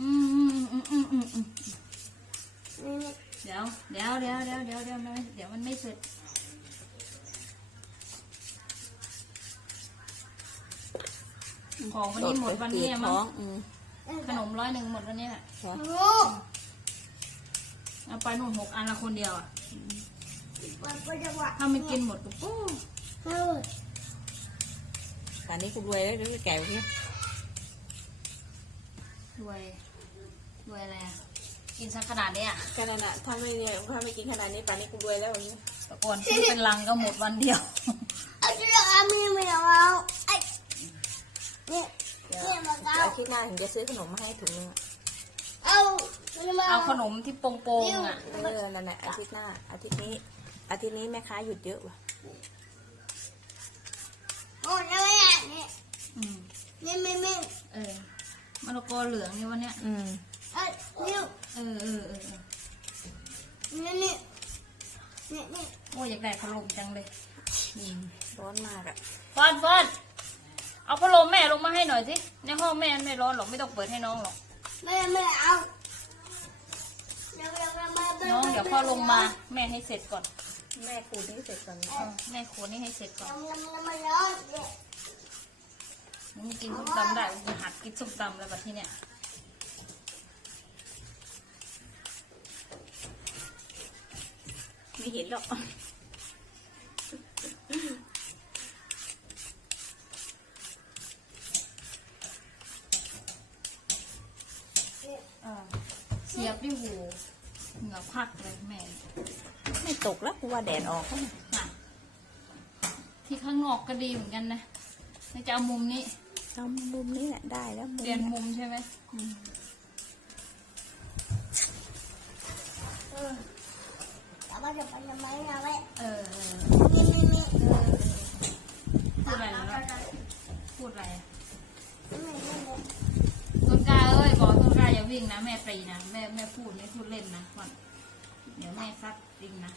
อืมอืมอืมอืมอืมเดี๋ยวเดี๋ยวเดี๋ยวเดี๋ยวเดี๋ยวเดี๋ยวเดี๋ยวมันไม่เสร็จของวันนี้หมดวันนี้มั้งขนมร้อยหนึ่งหมดวันนี้แหละท้องโอ้เอาไปหนุ่มหกอันละคนเดียวอะ ถ้ามันกินหมดก็ปู้เฮ้ยป่านนี้กูรวยแล้วเดี๋ยวแก่กว่าพี่รวยรวยอะไรอะกินสักขนาดเนี้ยขนาดน่ะถ้าไม่เนี่ยถ้าไม่กินขนาดนี้ป่านนี้กูรวยแล้วอย่างนี้แต่ก่อนซื้อเป็นลังก็หมดวันเดียวเอาจะเอามีไม่เอาไอ้นี่นี่มาเอาอาทิตย์หน้าถึงจะซื้อขนมมาให้ถุงนึงอะเอานี่มาเอาขนมที่โป่งๆอะเออนั่นแหละอาทิตย์หน้าอาทิตย์นี้ อาทิตย์นี้แม่ค้าหยุดเยอะว่ะโอ้ยไม่อะนี่อืมนี่ไม่ไม่เออมะละกอเหลืองนี่วันเนี้ย อืมเอ้ยนี่เออเออเออเออนี่นี่นี่นี่โอ้ยอยากได้พัดลมจังเลยอืมร้อนมากอะฟอนฟอนเอาพัดลมแม่ลงมาให้หน่อยสิ ในห้องแม่ไม่ร้อนหรอกไม่ต้องเปิดให้น้องหรอก ไม่ไม่เอาเดี๋ยวเดี๋ยวมาน้องเดี๋ยวพ่อลงมาแม่ให้เสร็จก่อน แม่คูนี่เสร็จก่อนเออแม่โขนนี่ให้เสร็จก่อนน้ำน้ำมันร้อนเนี่ยมึงกินส้มตำได้มึงหัดกินส้มตำแล้วแบบที่เนี้ยไม่เห็นหรอกเออเสียบด้วยหูเหงื่อพักเลยแม่ ไม่ตกแล้วกูว่าแดดออกแล้วเนี่ยน่ะที่ข้างนอกก็ดีเหมือนกันนะไม่จะเอามุมนี้เอามุมนี้แหละได้แล้วมุมเปลี่ยนมุมใช่ไหมอืมเออแต่ว่าจะไปทำไมนะแม่เออเออนี่นี่นี่เออพูดอะไรแล้วพูดอะไรอะนี่นี่นี่ต้นกล้าเอ้ยบอกต้นกล้าอย่าวิ่งนะแม่ตีนะแม่แม่พูดไม่พูดเล่นนะก่อนเดี๋ยวแม่ซัด จริงนะ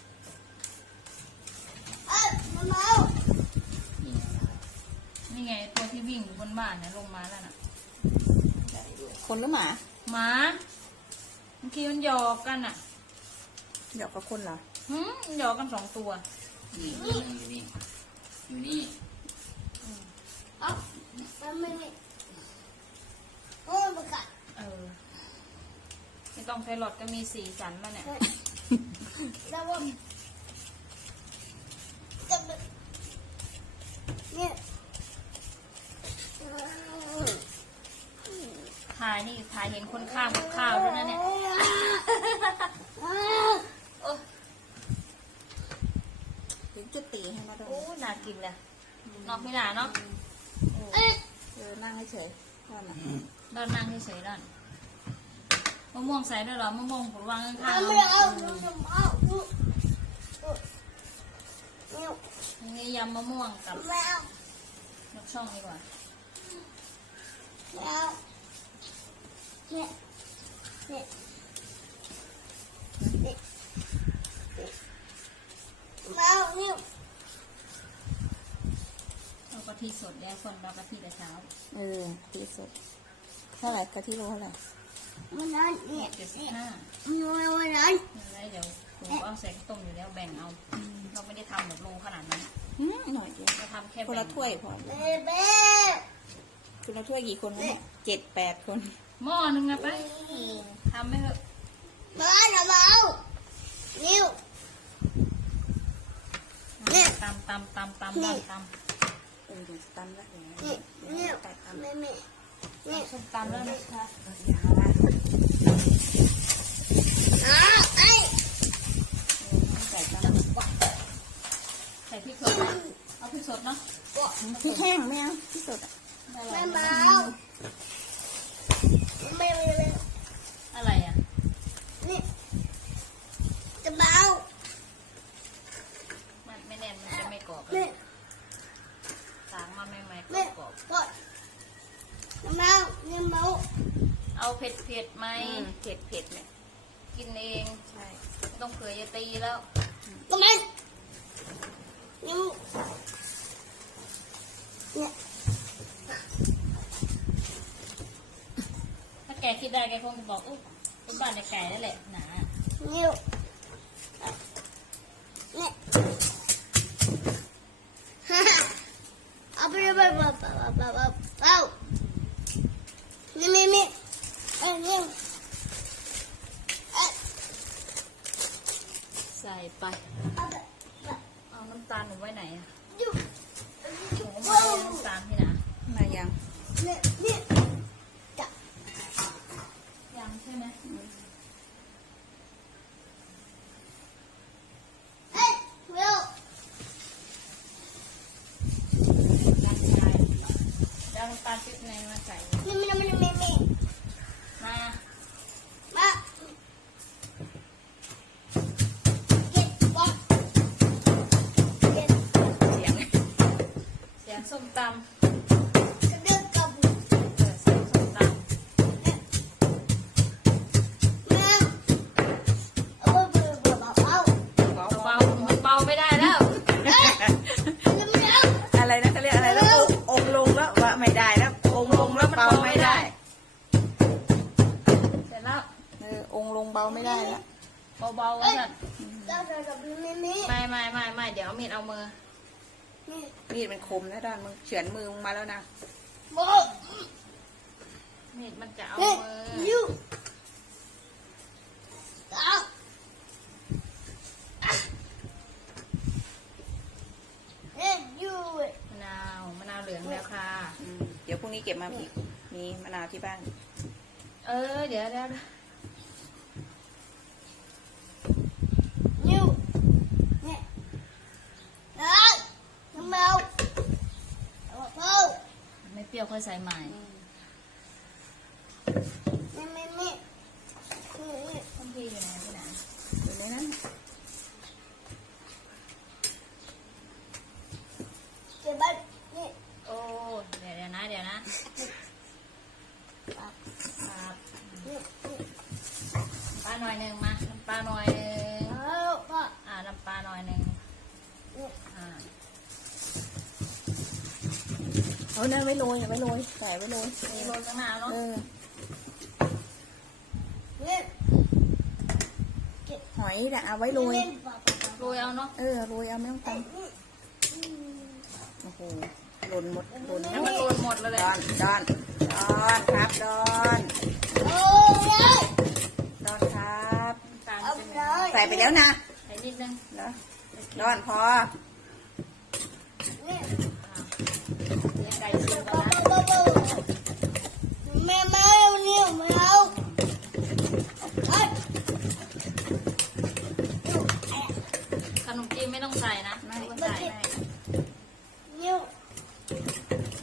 เอ้ยมาเมานี่ไงตัวที่วิ่งอยู่บนบ้านเนี่ยลงมาแล้วน่ะคนหรือหมาหมาบางทีมันหยอกกันอะหยอกกับคนเหรอหืมมันหยอกกันสองตัวนี่นี่อยู่นี่อยู่นี่เอ้ามันไม่ไม่โอ้ยมันกัดเออไม่ต้องไพลอตก็มีสีสันแล้วเนี่ย แล้วว่าจะเป็นเนี่ยถ่ายนี่ถ่ายเห็นคนข้ามกับข้าวด้วยนะเนี่ยโอ้ยถึงจะตีให้มาดูโอ้น่ากินเลยนอกไม่น่าเนาะเอ้ยเออนั่งเฉยๆนั่นน่ะด้านนั่งเฉยๆด้าน มะม่วงใส่ด้วยเหรอมะม่วงผลวางข้างๆเนาะเอามันไม่เอาเนี่ยอันนี้ยำมะม่วงกับนกช่องดีกว่าไม่เอาเนี่ยเนี่ยเนี่ยไม่เอาเนี่กะทิสดแล้วคนเรากะทิแต่เช้า เออตีสด เท่าไหร่กะทิโลเท่าไหร่ มันนั่นเนี่ยเจ็ดสิบเนี่ยห้ามันมันนั่นอะไรเดี๋ยวผมก็เอาใส่ข้าวต้มอยู่แล้วแบ่งเอา เราไม่ได้ทำแบบโลขนาดนั้นอืมหน่อยเดียวเราทำแค่คนแบ่ละงถ้วยพอเบ๊เบ๊คนละถ้วยกี่คนวะเนี่ยเจ็ดแปดคน หม้อหนึงนะไปทำไม่เถอะมาหน่อยมาเอานิ้วเนี่ยตำตำตำตำตำตำเออเดี๋ยวตำละเดี๋ยวนี่นิ้วตัดตำแม่แม่นี่ส้มตำแล้วนะคะ ยาวละ อ้าวไอ้ ใส่ต ใส่พริกสดไหมเอาพริกสดเนาะพริกแห้งไม่เอาที่สดแม่แล้วมาแม่แม่แม่อะไรอะนี่จะเบามันไม่แน่นมันจะไม่กรอบแม่สางมาใหม่ๆกแม่รอบกดเอาเผ็ดเผ็ดไหมอืมเผ็ดเผ็ดเนี่ย กินเอง ใช่ ไม่ต้องเผื่อยายตีแล้ว ก็มันนี่ เนี่ยถ้าแกคิดได้แกคงจะบอกอุ๊ยเป็นบ้านในไก่นั่นแหละหนานิ้วเนี่ยฮ่าฮ่าเอาไปเลยไปไปไปไปไปไปนี่นี่นี่เอ้ยนี่เอ้ยใส่ไปเอาไปไปเอาน้ำตาลหนูไว้ไหนอะ ดู หนูก็ไม่ได้น้ำตาลที่ไหน มายัง เนี่ยเนี่ยจับยังใช่ไหมเอ้ยเร็วยังใช่แล้วน้ำตาลปิ๊บในมาใส่ นี่นี่นี่นี่นี่มามาเก็บบอลเก็บเสียงเสียงส้มตำ เบาๆกันเราจะกับนี่นี่ไม่ไม่ไม่ไม่เดี๋ยวเอามีดเอามือ นี่มีดมันคมนะด้านมึงเฉือนมือมึงมาแล้วนะ โบมีดมันจะเอานี่มือยูเอาเฮ้ยยูมะนาวมะนาวเหลืองแล้วค่ะ อืมเดี๋ยวพรุ่งนี้เก็บมาอีกมีมะนาวที่บ้าน เออ เดี๋ยวเดี๋ยวยูเนี่ยเฮ้ยทำไมเอาเอาเอา ไม่เป รี้ยวค่อยใส่ใหม่นี่นี่นี่นี่นี่ท่านพี่อยู่ไหนที่ไหนอยู่ในนั้นเก็บไว้นี่โอ้เดี๋ยวเดี๋ยวนะเดี๋ยวนะปักครับปลาหน่อยหนึ่งมาปลาหน่อยหนึ่งเอาพ่ออ่าน้ำปลาหน่อยหนึ่งอ่า เอานั่นไว้โรยเอาไว้โรยใส่ไว้โรยมีโรยข้างหน้าเนาะเออนี่หอยน่ะเอาไว้โรยนี่ปักปักปักโรยเอาเนาะเออโรยเอาไม่ต้องตนี่ำโอ้โหหล่นหมดหล่นให้มันโรยหมดเลยดอนดอนดอนครับดอนโอ้ยดอนครับน้ำตาลเอาเป็นเลไงยใส่ไปแล้วนะใส่นิดนึงเนาะดอนพอ ขนมจีนไม่ต้องใส่นะไม่ไม่ไม่ใส่ไม่นิ้ว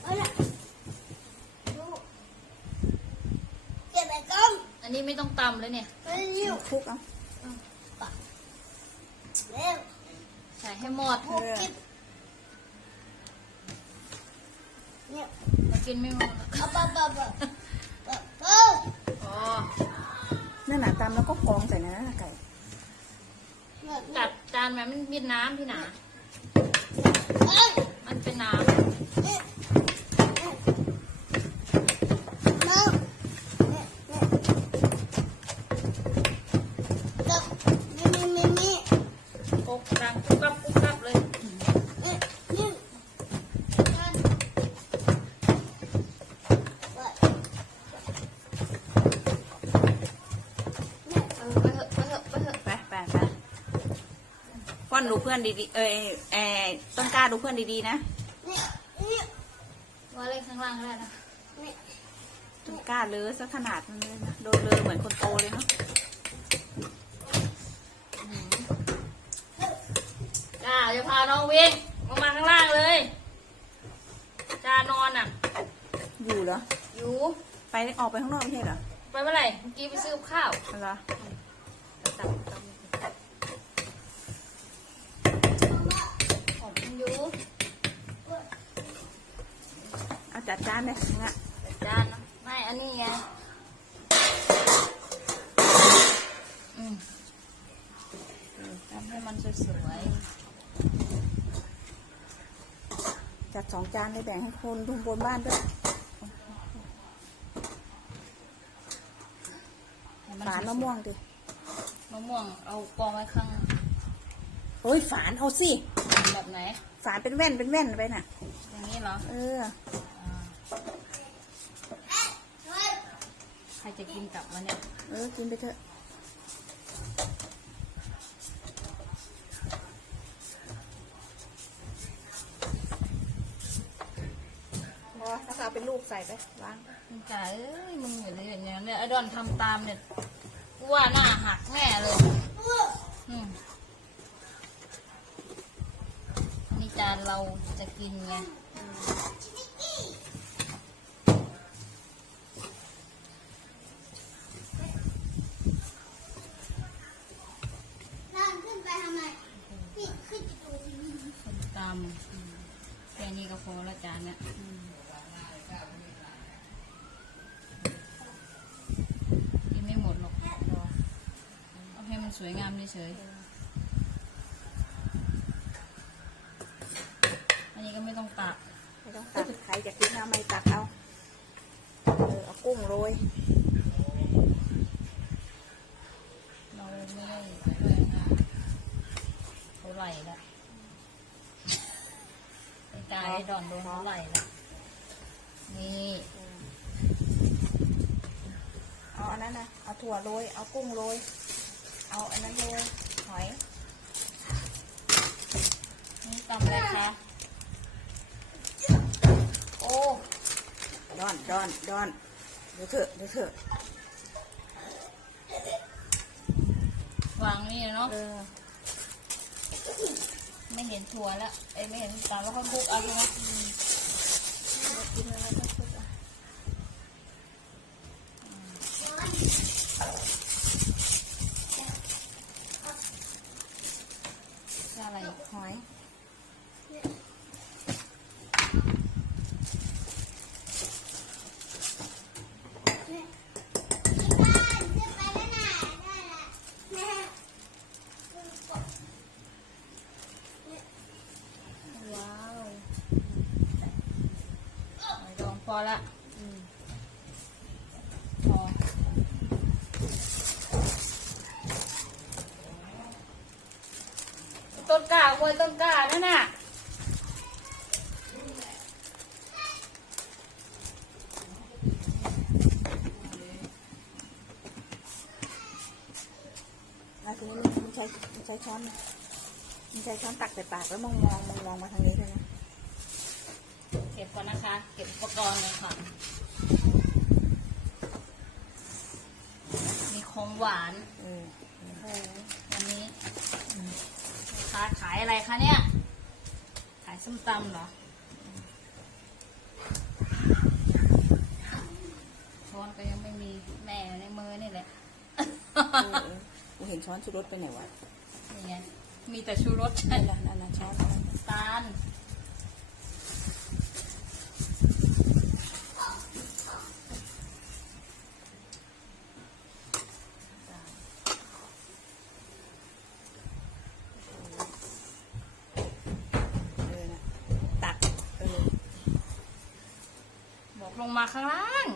เอาละดูเก็บไปก่อนอันนี้ไม่ต้องตำเลยเนี่ยไปนิ้วคลุกเอาเร็วใส่ให้หมด เออ กินไม่หมดเอาปักปักปักปักปักอ๋อนั่นน่ะตำแล้วก็กองใส่นะไก่จัดจานแบบมันมีน้ำพี่หนา มันเป็นน้ำน้องเนี่ยเนี่ยกับนี่นี่นี่นี่ำกุกดังกุกกับกุกกับเลย นี่นี่นั่นว่าเนี่ย เออไปเถอะไปเถอะไปเถอะ ไปไปไปป้ อนดูเพื่อนดีๆ เอ้ยเอ้ยต้นกล้าดูเพื่อนดีๆนะนี่นี่ว่าเล่นข้างล่างก็ได้นะนี่ต้นกล้าเลอะซะขนาดนั้นเลยนะโดนเลอะเหมือนคนโตเลยเนาะจ้าจะพาน้องวิ่งลงมาข้างล่างเลยจ้านอนอะ อยู่เหรอ อยู่ ไปออกไปข้างนอกไม่ใช่เหรอ ไปเมื่อไหร่ เมื่อกี้ไปซื้อกับข้าวเอาเหรอตับตับ เอาจัดจานเลยงะจัดจานไม่อันนี้ไงทำให้มันสวยๆจัดสองจานเลยแบ่งให้คนทุกบนบ้านด้วยฝานมะม่วงดิมะม่วงเอากองไว้ข้างเฮ้ยฝานเอาสิ แบบไหนฝานเป็นแว่นเป็นแว่นไปน่ะ อย่างนี้เหรอ เอออ่าใครจะกินกลับวะเนี่ย เออ กินไปเถอะ พอแล้วก็เอาเป็นลูกใส่ไปวาง มึงจ่ายเอ้ยมึงอยู่เลยอย่างเงี้ยเนี่ยไอ้ดอนทำตามเนี่ยกูว่าหน้าหักแน่เลยอืมนี่จานเราจะกินไงนั่งขึ้นไปทำไมขึ้นไปดูส้มตำอืมแค่นี้ก็พอละจานเนี่ยกินไม่หมดหรอกเอาให้มันสวยงามเฉยๆอันนี้ก็ไม่ ต้องตักไม่ต้องตักใครจะกินเอาไม่ตักเอาเออเอากุ้งโรยเราไม่ได้เท่าไหร่ละไอ้กายไอ้ดอนโดนเท่าไหร่ละนี่เอาอันนั้นนะเอาถั่วโรยเอากุ้งโรยเอาอันนั้นโรยหอยนี่ตำอะไรคะโอ้ ดอนดอนดอนเดี๋ยวเถอะเดี๋ยวเถอะวางนี่เนาะเออไม่เห็นถั่วแล้วไอ้ยไม่เห็นตำแล้วก็คลุกเอาใช่ไหมกินอะไรก็ชุบอะ อะไร หอย ขึ้นไปแล้วน่ะได้ละแม่ ว้าวห อยดองพอละพอต้นกล้าควยต้นกล้านั่นน่ะทีนี้มันใช้มันใช้ช้อนมันใช้ช้อนตักใส่ปากแล้วมองมองมองมองมาทางนี้เลยนะ ก็บก่อนนะคะ เก็บอุปกรณ์เลยค่ะ มีของหวานเออโอ้โหวันนี้ค้าขายอะไรคะเนี่ย ขายส้มตำเหรอ ช้อนก็ยังไม่มีแม่ในมือนี่แหละเออเออกูเห็นช้อนชูรสไปไหนวะนี่ไงมีแต่ชูรสนั่นละนั่นละช้อนนั่นน่ะตาล เออนะตักเออ บอก ลงมาข้างล่าง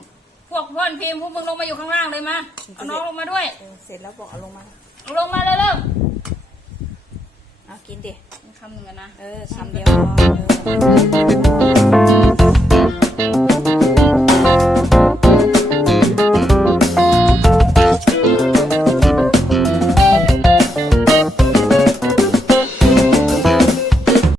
พวกเพื่อนพิมพ์พวกมึงลงมาอยู่ข้างล่างเลยมาเอาน้องลงมาด้วย เออเสร็จแล้วบอกเอาลงมา เอาลงมาเร็วเอากินดิๆคำหนึ่งอะนะ เออคำเดียวพอเออ